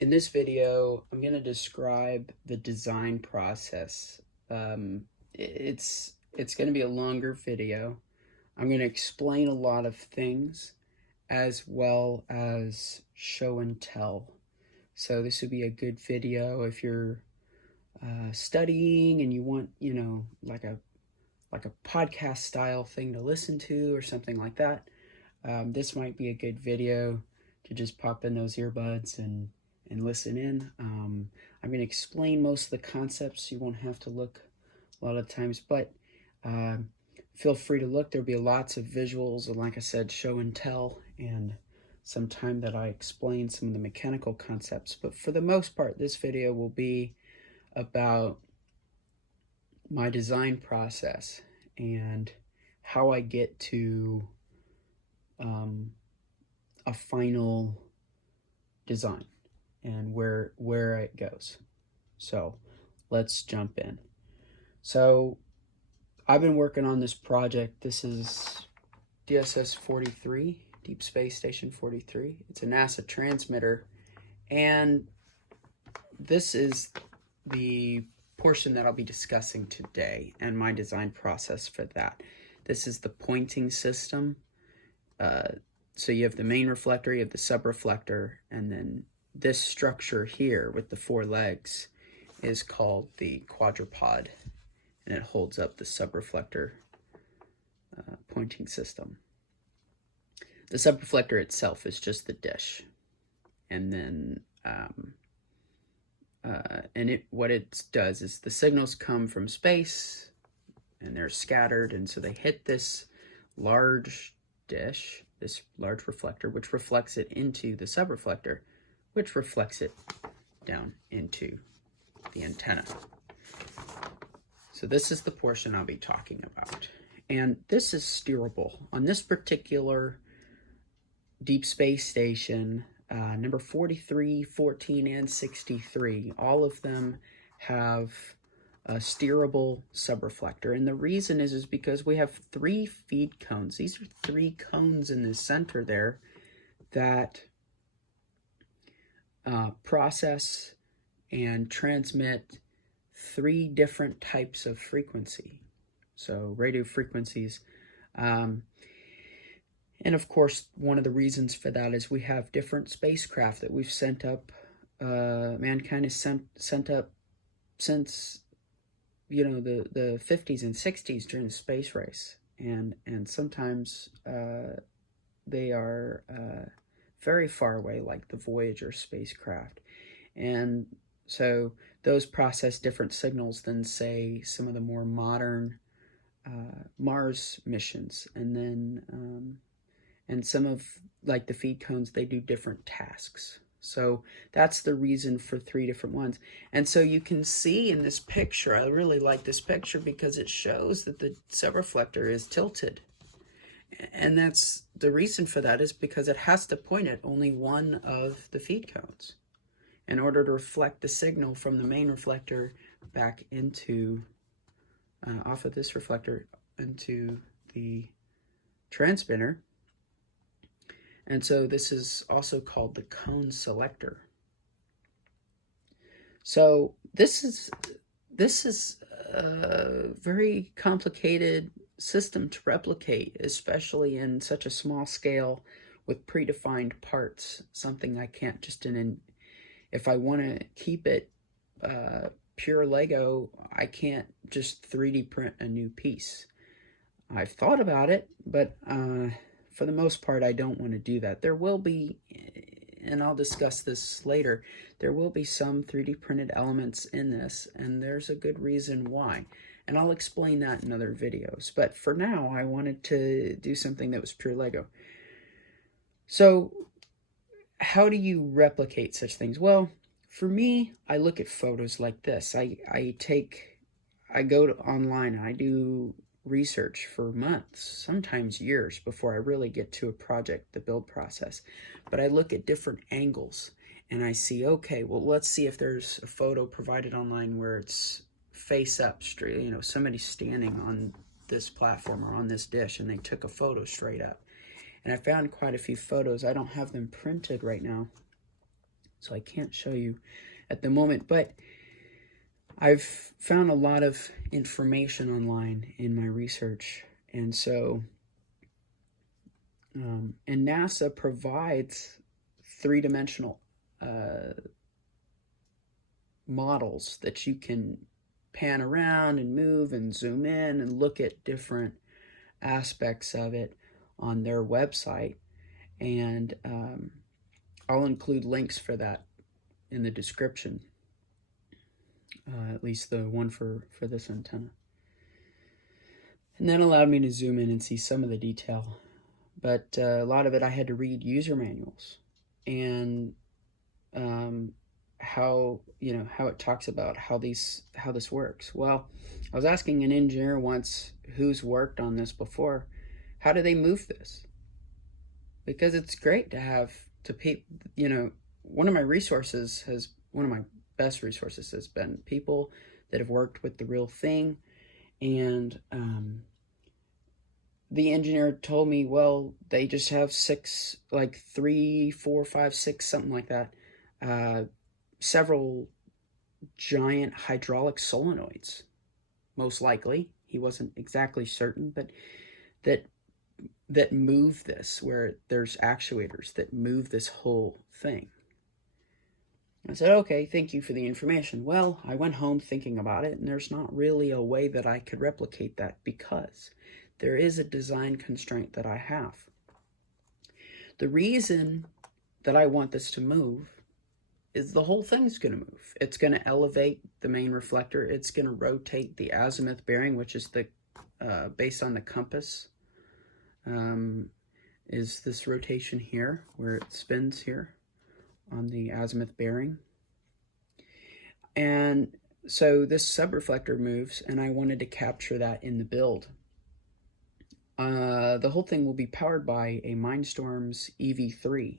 In this video, I'm going to describe the design process. It's going to be a longer video. I'm going to explain a lot of things as well as show and tell. So this would be a good video if you're studying and you want, like a podcast style thing to listen to or something like that. This might be a good video to just pop in those earbuds and listen in. I'm going to explain most of the concepts. You won't have to look a lot of times, but feel free to look. There'll be lots of visuals and, like I said, show and tell, and some time that I explain some of the mechanical concepts. But for the most part, this video will be about my design process and how I get to a final design and where it goes. So let's jump in. So I've been working on this project. This is DSS 43, Deep Space Station 43. It's a NASA transmitter, and this is the portion that I'll be discussing today and my design process for that. This is the pointing system. So you have the main reflector, you have the subreflector, and then this structure here with the four legs is called the quadrupod, and it holds up the subreflector pointing system. The subreflector itself is just the dish, and then what it does is the signals come from space and they're scattered, and so they hit this large dish, this large reflector, which reflects it into the subreflector, which reflects it down into the antenna. So this is the portion I'll be talking about. And this is steerable. On this particular deep space station, number 43, 14, and 63, all of them have a steerable subreflector. And the reason is because we have three feed cones. These are three cones in the center there that process and transmit three different types of frequency. So radio frequencies. And of course, one of the reasons for that is we have different spacecraft that we've sent up. Mankind has sent up since, the 50s and 60s during the space race. And sometimes they are very far away, like the Voyager spacecraft. And so those process different signals than, say, some of the more modern Mars missions. And then and some of, like, the feed cones, they do different tasks. So that's the reason for three different ones. And so you can see in this picture, I really like this picture because it shows that the subreflector is tilted. And that's the reason for that is because it has to point at only one of the feed cones in order to reflect the signal from the main reflector back into, off of this reflector into the transmitter. And so this is also called the cone selector. So this is a very complicated system to replicate, especially in such a small scale with predefined parts, something I can't just if I want to keep it pure Lego, I can't just 3D print a new piece. I've thought about it, but for the most part, I don't want to do that. There will be, and I'll discuss this later, there will be some 3D printed elements in this, and there's a good reason why. And I'll explain that in other videos. But for now, I wanted to do something that was pure Lego. So how do you replicate such things? Well, for me, I look at photos like this. I go online and I do research for months, sometimes years, before I really get to a project, the build process. But I look at different angles and I see, okay, well, let's see if there's a photo provided online where it's face up straight, somebody's standing on this platform or on this dish and they took a photo straight up. And I found quite a few photos. I don't have them printed right now, so I can't show you at the moment, but I've found a lot of information online in my research, and so and NASA provides three-dimensional models that you can pan around and move and zoom in and look at different aspects of it on their website, and I'll include links for that in the description, at least the one for this antenna. And that allowed me to zoom in and see some of the detail, but a lot of it I had to read user manuals and how it talks about how this works. Well, I was asking an engineer once who's worked on this before, how do they move this? Because it's great to have one of my best resources has been people that have worked with the real thing. And the engineer told me, well, they just have 3, 4, 5, 6, something like that, several giant hydraulic solenoids, most likely. He wasn't exactly certain, but that move this, where there's actuators that move this whole thing. I said, okay, thank you for the information. Well, I went home thinking about it, and there's not really a way that I could replicate that because there is a design constraint that I have. The reason that I want this to move is the whole thing's going to move. It's going to elevate the main reflector. It's going to rotate the azimuth bearing, which is the based on the compass, is this rotation here, where it spins here on the azimuth bearing. And so this subreflector moves, and I wanted to capture that in the build. The whole thing will be powered by a Mindstorms EV3,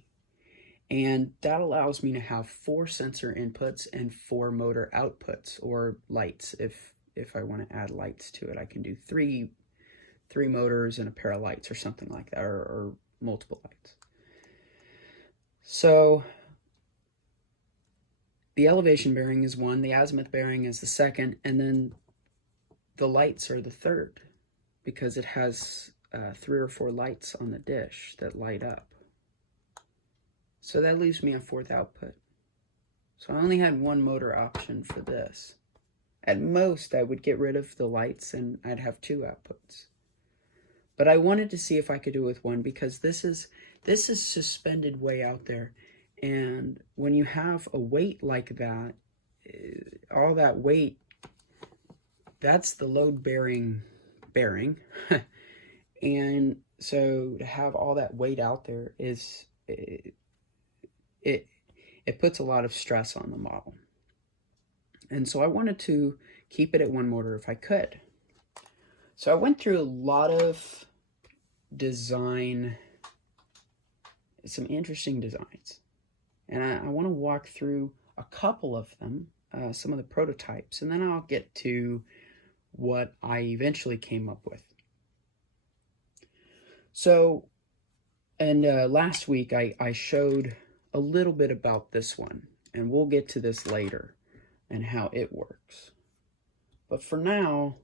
and that allows me to have 4 sensor inputs and 4 motor outputs, or lights. If I want to add lights to it, I can do three motors and a pair of lights or something like that, or multiple lights. So the elevation bearing is 1, the azimuth bearing is the 2nd, and then the lights are the 3rd, because it has 3 or 4 lights on the dish that light up. So that leaves me a 4th output. So I only had 1 motor option for this. At most, I would get rid of the lights and I'd have 2 outputs. But I wanted to see if I could do it with 1, because this is suspended way out there. And when you have a weight like that, all that weight, that's the load bearing. And so to have all that weight out there is, it puts a lot of stress on the model. And so I wanted to keep it at 1 motor if I could. So I went through a lot of some interesting designs. And I want to walk through a couple of them, some of the prototypes, and then I'll get to what I eventually came up with. So, and last week I showed a little bit about this one, and we'll get to this later and how it works. But for now,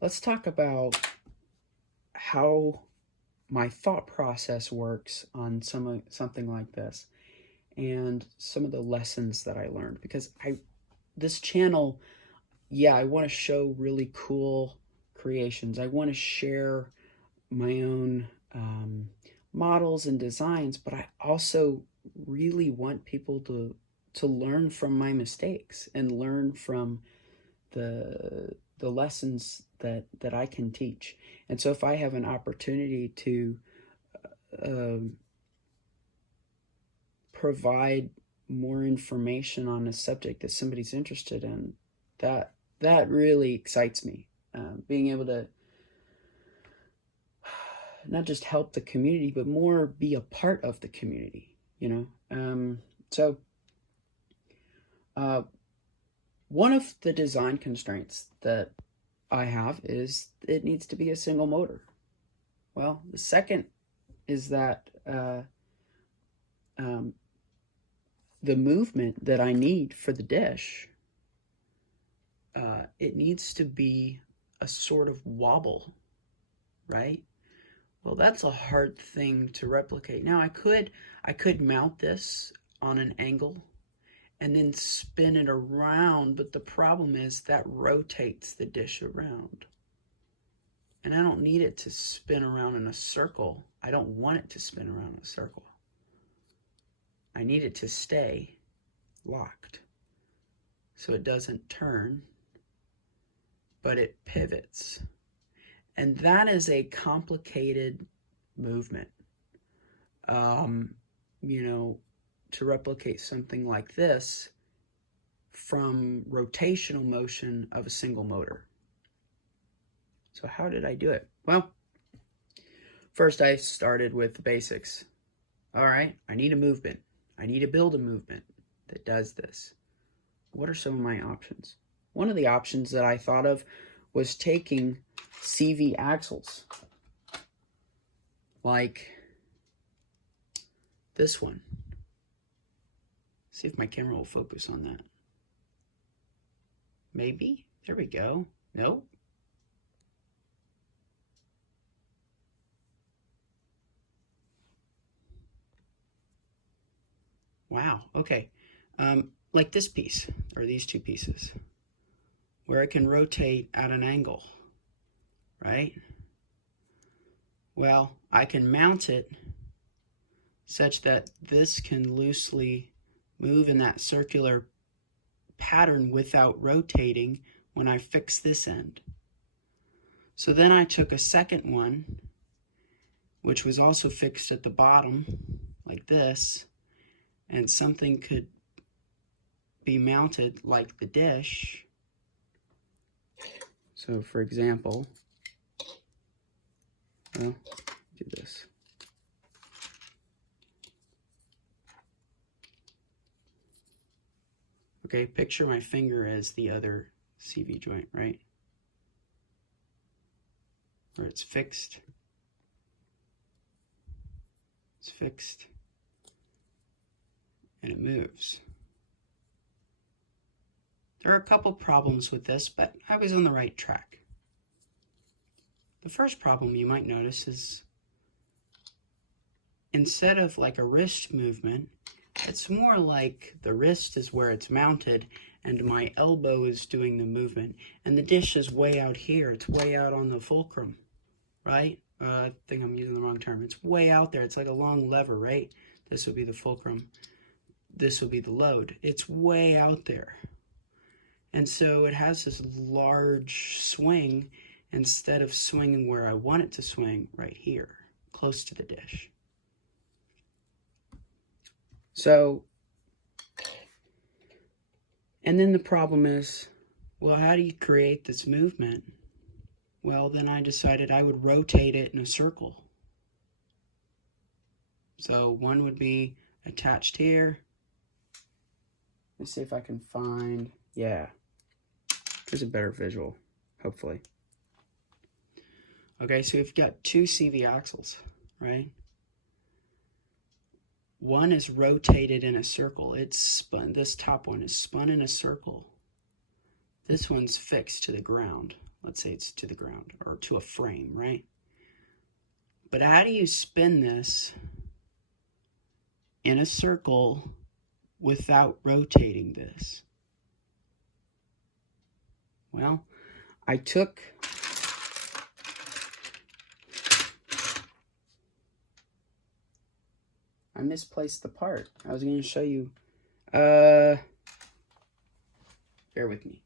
let's talk about how my thought process works on something like this, and some of the lessons that I learned. Because this channel, I want to show really cool creations. I want to share my own models and designs, but I also really want people to learn from my mistakes and learn from the lessons that I can teach. And so if I have an opportunity to provide more information on a subject that somebody's interested in, that really excites me. Being able to not just help the community, but more be a part of the community, So one of the design constraints that I have is it needs to be a single motor. Well, the second is that the movement that I need for the dish, it needs to be a sort of wobble, right? Well, that's a hard thing to replicate. Now, I could mount this on an angle and then spin it around, but the problem is that rotates the dish around. And I don't need it to spin around in a circle. I don't want it to spin around in a circle. I need it to stay locked so it doesn't turn, but it pivots. And that is a complicated movement. You know, to replicate something like this from rotational motion of a single motor. So how did I do it? Well, first I started with the basics. All right, I need a movement. I need to build a movement that does this. What are some of my options? One of the options that I thought of was taking CV axles, like this one. See if my camera will focus on that. Maybe. There we go. Nope. Wow. Okay. Like this piece, or these two pieces, where I can rotate at an angle, right? Well, I can mount it such that this can loosely move in that circular pattern without rotating when I fix this end. So then I took a second one, which was also fixed at the bottom, like this, and something could be mounted like the dish. So for example, well, do this. Okay, picture my finger as the other CV joint, right? Where it's fixed. It's fixed. And it moves. There are a couple problems with this, but I was on the right track. The first problem you might notice is instead of like a wrist movement, it's more like the wrist is where it's mounted and my elbow is doing the movement. And the dish is way out here. It's way out on the fulcrum, right? I think I'm using the wrong term. It's way out there. It's like a long lever, right? This would be the fulcrum. This would be the load. It's way out there. And so it has this large swing instead of swinging where I want it to swing, right here, close to the dish. So, and then the problem is, well, how do you create this movement? Well, then I decided I would rotate it in a circle. So one would be attached here. Let's see if I can find, yeah, there's a better visual, hopefully. Okay, so we've got two CV axles, right? One is rotated in a circle. It's spun, this top one is spun in a circle. This one's fixed to the ground. Let's say it's to the ground or to a frame, right? But how do you spin this in a circle without rotating this? Well, I misplaced the part. I was going to show you. Bear with me.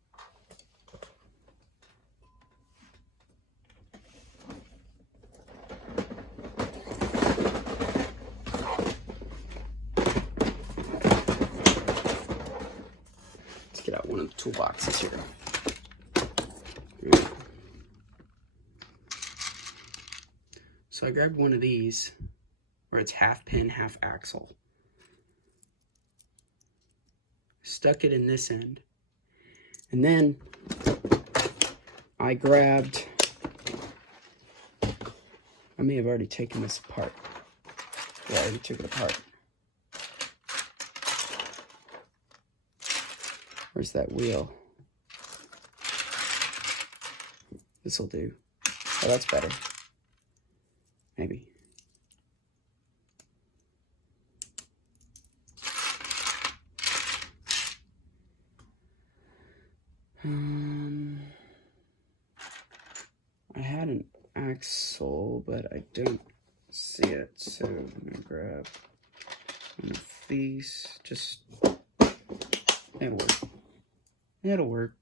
Let's get out one of the toolboxes here. So I grabbed one of these where it's half pin, half axle. Stuck it in this end. And then I grabbed, I may have already taken this apart. Yeah, I already took it apart. Where's that wheel? This'll do. Oh, that's better. Maybe. I had an axle, but I don't see it, so I'm gonna grab one of these. Just, it'll work. It'll work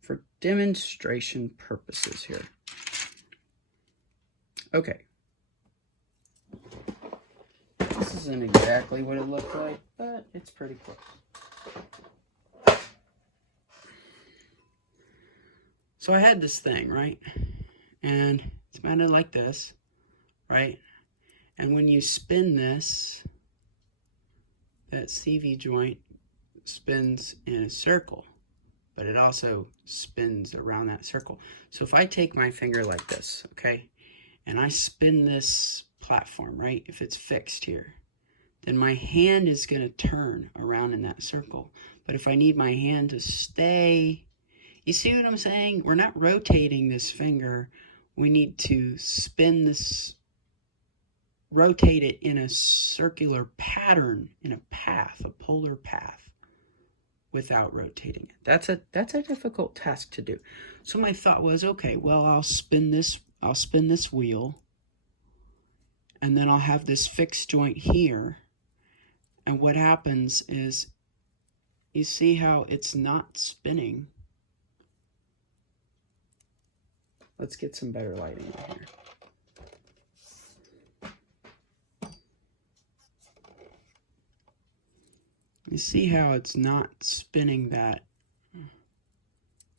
for demonstration purposes here. Okay. This isn't exactly what it looked like, but it's pretty close. So I had this thing, right? And it's mounted like this, right? And when you spin this, that CV joint spins in a circle, but it also spins around that circle. So if I take my finger like this, okay, and I spin this platform, right, if it's fixed here, then my hand is going to turn around in that circle. But if I need my hand to stay, you see what I'm saying? We're not rotating this finger. We need to spin this, rotate it in a circular pattern, in a path, a polar path, without rotating it. That's a difficult task to do. So my thought was, okay, well, I'll spin this wheel, and then I'll have this fixed joint here. And what happens is, you see how it's not spinning? Let's get some better lighting in here. You see how it's not spinning that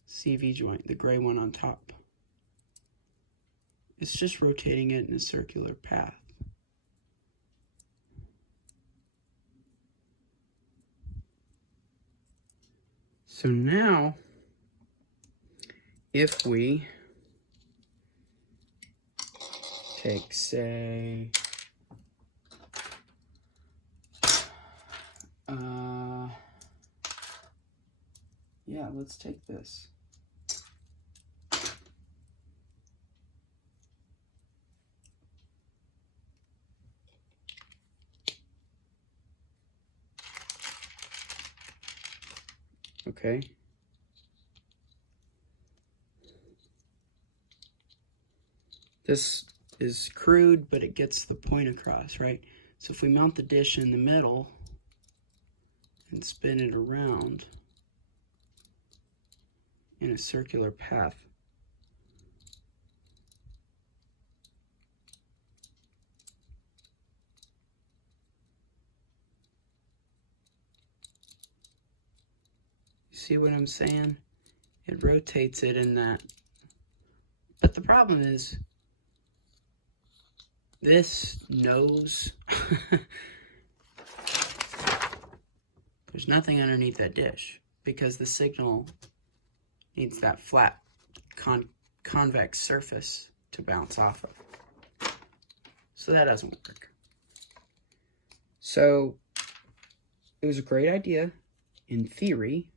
CV joint, the gray one on top. It's just rotating it in a circular path. So now, if we take, say, yeah, let's take this. Okay. This is crude, but it gets the point across, right? So if we mount the dish in the middle and spin it around in a circular path, you see what I'm saying? It rotates it in that. But the problem is, this knows there's nothing underneath that dish, because the signal needs that flat convex surface to bounce off of. So that doesn't work. So it was a great idea in theory,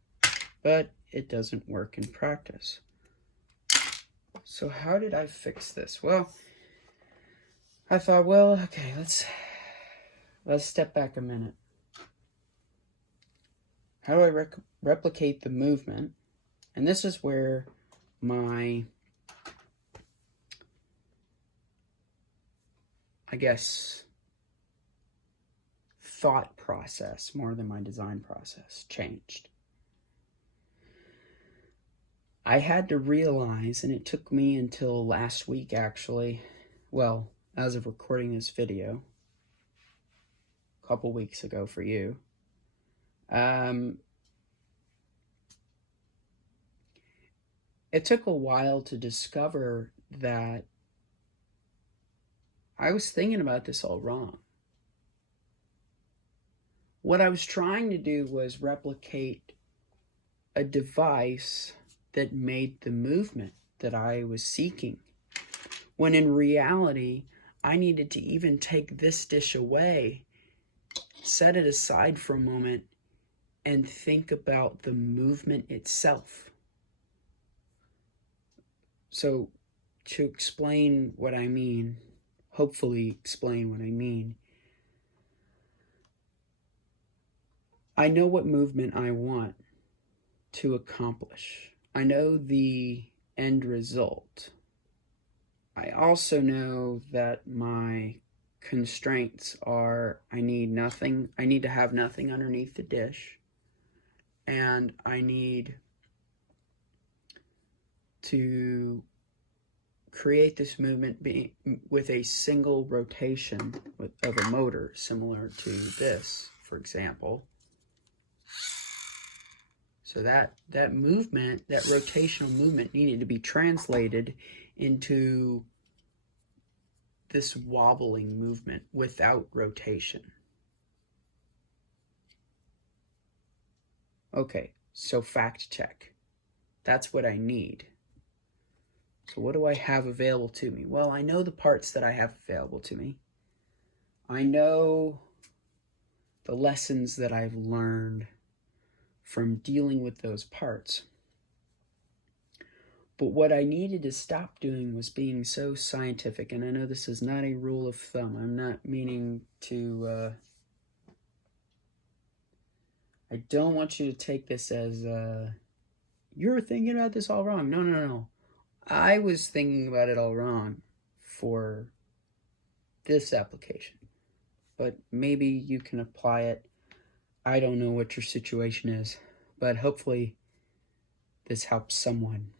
but it doesn't work in practice. So how did I fix this? Well, I thought, well, okay, let's step back a minute. How do I replicate the movement? And this is where my, I guess, thought process, more than my design process, changed. I had to realize, and it took me until last week actually, well, as of recording this video, a couple weeks ago for you, it took a while to discover that I was thinking about this all wrong. What I was trying to do was replicate a device that made the movement that I was seeking, when in reality, I needed to even take this dish away, set it aside for a moment, and think about the movement itself. So to explain what I mean, hopefully explain what I mean, I know what movement I want to accomplish. I know the end result. I also know that my constraints are I need to have nothing underneath the dish, and I need to create this movement with a single rotation of a motor, similar to this, for example. So that movement, that rotational movement, needed to be translated into this wobbling movement without rotation. Okay, so fact check. That's what I need. So what do I have available to me? Well, I know the parts that I have available to me. I know the lessons that I've learned from dealing with those parts. But what I needed to stop doing was being so scientific. And I know this is not a rule of thumb. I'm not meaning to... I don't want you to take this as, you're thinking about this all wrong. No. I was thinking about it all wrong for this application. But maybe you can apply it. I don't know what your situation is, but hopefully this helps someone.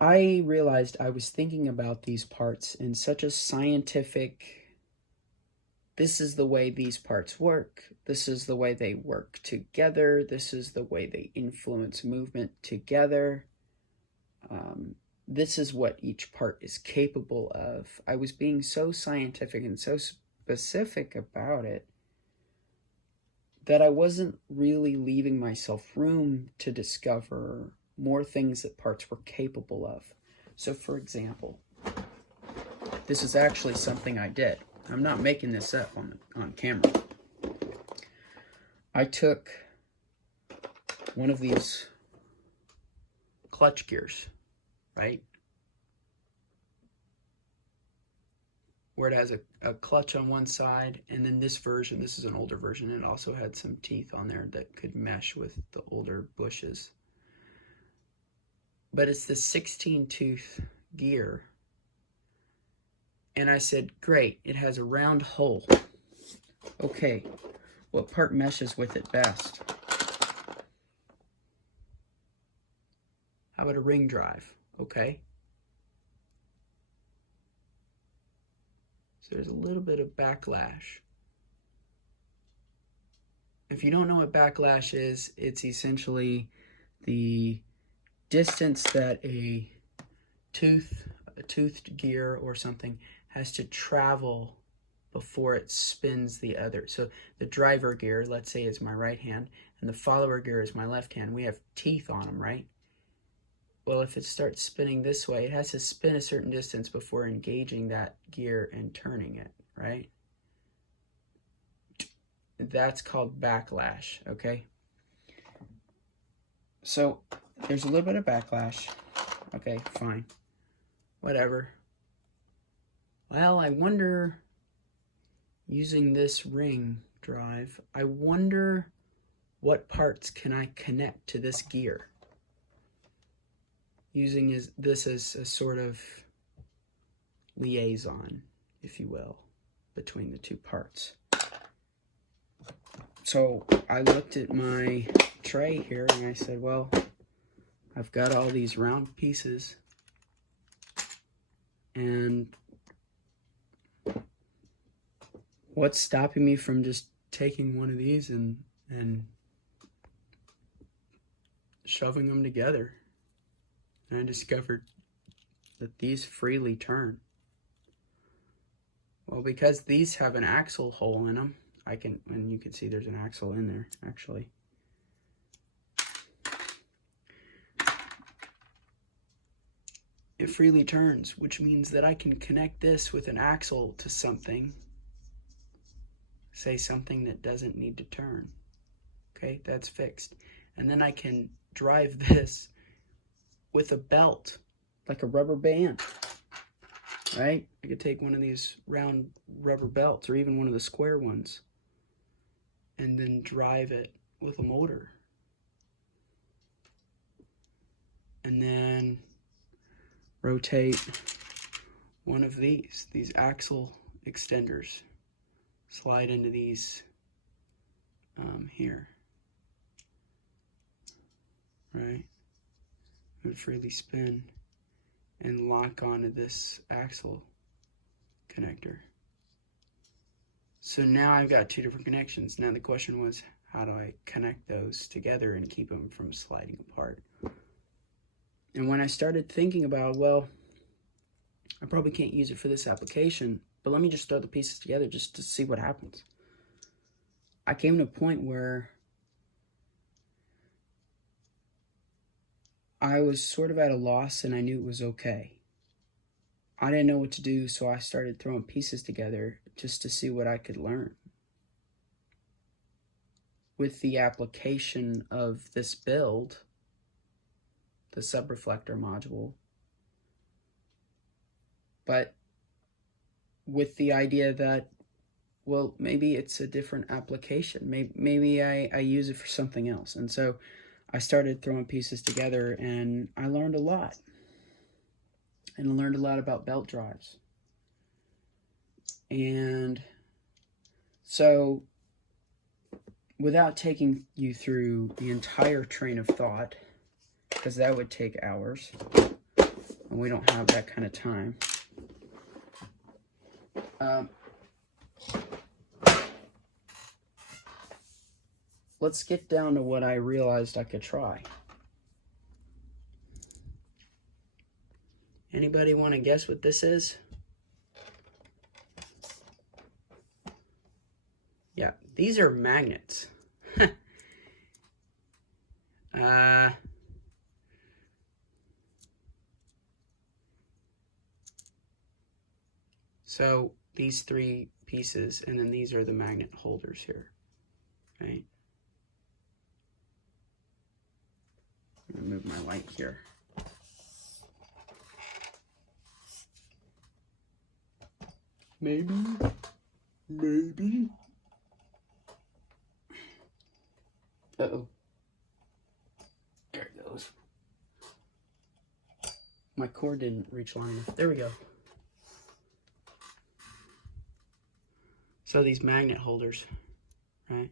I realized I was thinking about these parts in such a scientific, this is the way these parts work, this is the way they work together, this is the way they influence movement together, this is what each part is capable of. I was being so scientific and so specific about it that I wasn't really leaving myself room to discover more things that parts were capable of. So for example, this is actually something I did. I'm not making this up on camera. I took one of these clutch gears, right? Where it has a clutch on one side, and then this version, this is an older version, it also had some teeth on there that could mesh with the older bushes. But it's the 16-tooth gear. And I said, great, it has a round hole. Okay, what part meshes with it best? How about a ring drive? Okay. So there's a little bit of backlash. If you don't know what backlash is, it's essentially the distance that a toothed gear or something has to travel before it spins the other. So the driver gear, let's say, is my right hand, and the follower gear is my left hand. We have teeth on them, right? Well, if it starts spinning this way, it has to spin a certain distance before engaging that gear and turning it, right? That's called backlash, okay? So there's a little bit of backlash. Okay, fine. Whatever. Well, I wonder, using this ring drive, I wonder what parts can I connect to this gear? Using this as a sort of liaison, if you will, between the two parts. So I looked at my tray here and I said, well, I've got all these round pieces, and what's stopping me from just taking one of these and shoving them together? And I discovered that these freely turn. Well, because these have an axle hole in them, and you can see there's an axle in there, actually. It freely turns, which means that I can connect this with an axle to something say something that doesn't need to turn. Okay, that's fixed. And then I can drive this with a belt, like a rubber band, right? I could take one of these round rubber belts or even one of the square ones and then drive it with a motor. And then rotate one of these axle extenders. Slide into these here, right? It would freely spin and lock onto this axle connector. So now I've got two different connections. Now the question was, how do I connect those together and keep them from sliding apart? And when I started thinking about, well, I probably can't use it for this application, but let me just throw the pieces together just to see what happens. I came to a point where I was sort of at a loss and I knew it was okay. I didn't know what to do, so I started throwing pieces together just to see what I could learn. With the application of this build, the subreflector module, but with the idea that, well, maybe it's a different application. Maybe I use it for something else. And so I started throwing pieces together and I learned a lot. And I learned a lot about belt drives. And so without taking you through the entire train of thought, because that would take hours, and we don't have that kind of time. Let's get down to what I realized I could try. Anybody want to guess what this is? Yeah, these are magnets. So these three pieces, and then these are the magnet holders here, right? I'm gonna move my light here. Maybe. Uh-oh. There it goes. My cord didn't reach long enough. There we go. So these magnet holders, right?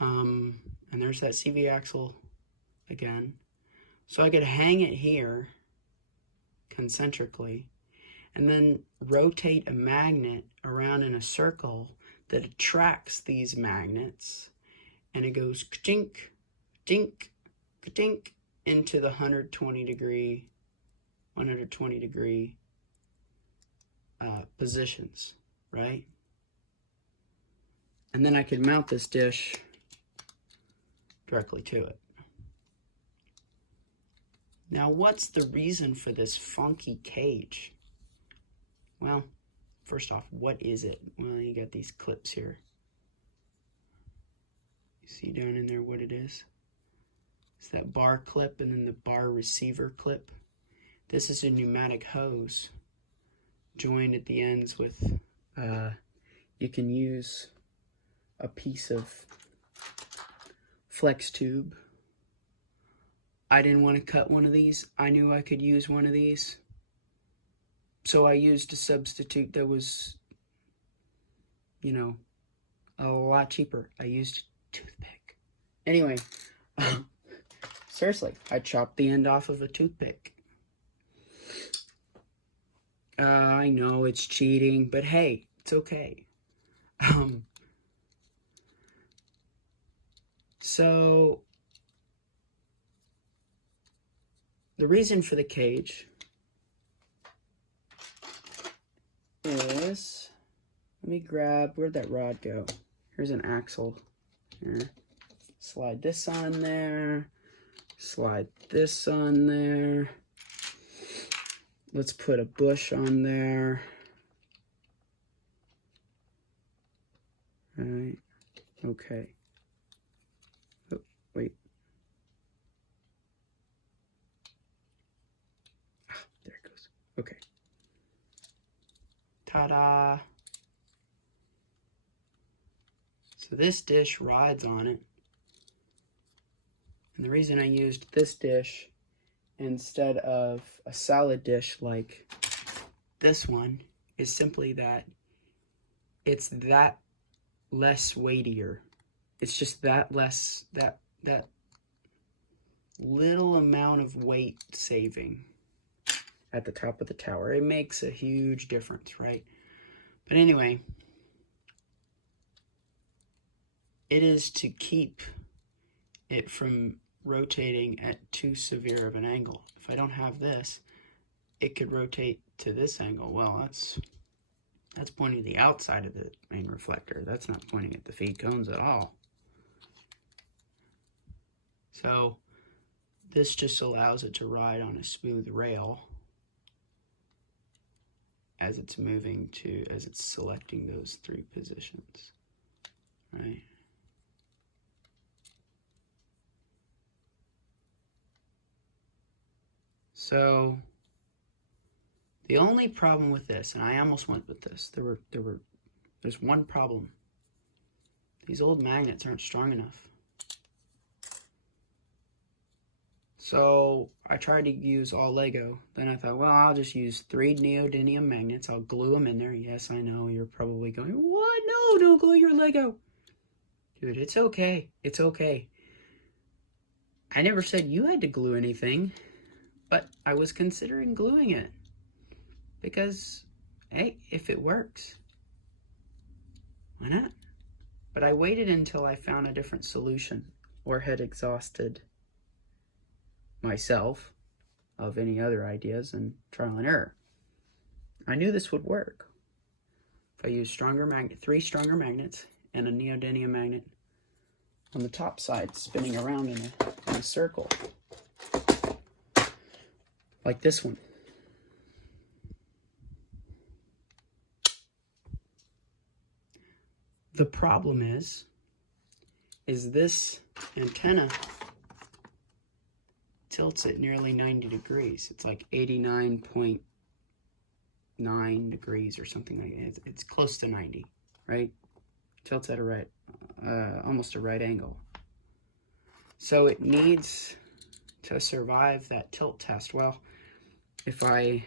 And there's that CV axle again. So I could hang it here concentrically and then rotate a magnet around in a circle that attracts these magnets, and it goes ka-tink, ka-tink, ka-tink into the 120 degree positions, right? And then I could mount this dish directly to it. Now, what's the reason for this funky cage? Well, first off, what is it? Well, you got these clips here. You see down in there what it is? It's that bar clip and then the bar receiver clip. This is a pneumatic hose joined at the ends with, you can use a piece of flex tube. I didn't want to cut one of these. I knew I could use one of these. So I used a substitute that was, you know, a lot cheaper. I used a toothpick. Anyway, seriously, I chopped the end off of a toothpick. I know it's cheating, but hey, it's okay. So the reason for the cage is, let me grab, where'd that rod go? Here's an axle here. Slide this on there, slide this on there. Let's put a bush on there. Alright, okay. Oh, wait. Ah, there it goes. Okay. Ta-da! So this dish rides on it. And the reason I used this dish instead of a salad dish like this one is simply that it's that less weightier. It's just that less, that little amount of weight saving at the top of the tower. It makes a huge difference, right? But anyway, it is to keep it from rotating at too severe of an angle. If I don't have this, it could rotate to this angle. Well, that's pointing the outside of the main reflector. That's not pointing at the feed cones at all. So this just allows it to ride on a smooth rail as it's as it's selecting those three positions, right? So the only problem with this, and I almost went with this, there's one problem. These old magnets aren't strong enough. So I tried to use all Lego. Then I thought, well, I'll just use 3 neodymium magnets. I'll glue them in there. Yes, I know you're probably going, what? No, don't glue your Lego. Dude, it's okay. It's okay. I never said you had to glue anything, but I was considering gluing it. Because, hey, if it works, why not? But I waited until I found a different solution or had exhausted myself of any other ideas and trial and error. I knew this would work. If I use 3 stronger magnets and a neodymium magnet on the top side spinning around in a circle, like this one. The problem is this antenna tilts at nearly 90 degrees. It's like 89.9 degrees or something like that. It's close to 90, right? Tilts at almost a right angle. So it needs to survive that tilt test. Well, if I